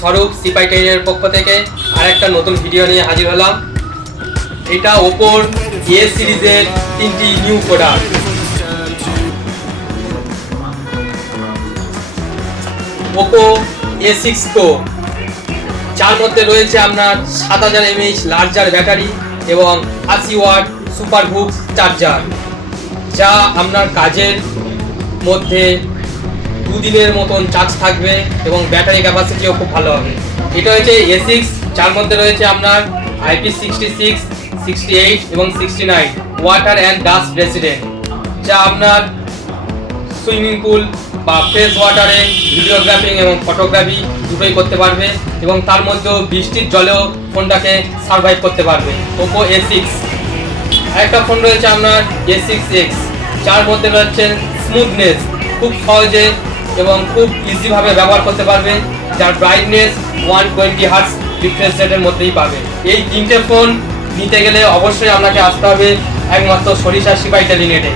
স্বরূপ সিপাই টেনের পক্ষ থেকে আরেকটা নতুন ভিডিও নিয়ে হাজির হলাম। এটা ওপোর এ সিরিজের 3টি new product. Oppo A6 Pro, যার মধ্যে রয়েছে আপনার 7000 mAh লার্জার ব্যাটারি এবং 80 ওয়াট সুপার হুকস চার্জার, যা আপনার কাজের মধ্যে 2 দিনের মতন চার্জ থাকবে এবং ব্যাটারি ক্যাপাসিটিও খুব ভালো হবে। এটা হচ্ছে A6, যার মধ্যে রয়েছে আপনার IP66, 68 এবং 69 ওয়াটার অ্যান্ড ডাস্ট রেসিস্ট্যান্ট, যা আপনার সুইমিং পুল বা ফ্রেশ ওয়াটারে ভিডিওগ্রাফিং এবং ফটোগ্রাফি দুটোই করতে পারবে এবং তার মধ্যেও বৃষ্টির জলেও ফোনটাকে সার্ভাইভ করতে পারবে। ওপো A6 আরেকটা ফোন রয়েছে আপনার A6X, যার মধ্যে রয়েছে স্মুথনেস, খুব সহজে এবং খুব ইজিভাবে ব্যবহার করতে পারবে, যার ব্রাইটনেস 120 হার্টজ রিফ্রেশ রেটের মধ্যেই পাবে। এই 3টে ফোন নিতে গেলে অবশ্যই আপনাকে আসতে হবে একমাত্র সরিষা সিপাই টেলিনেটে।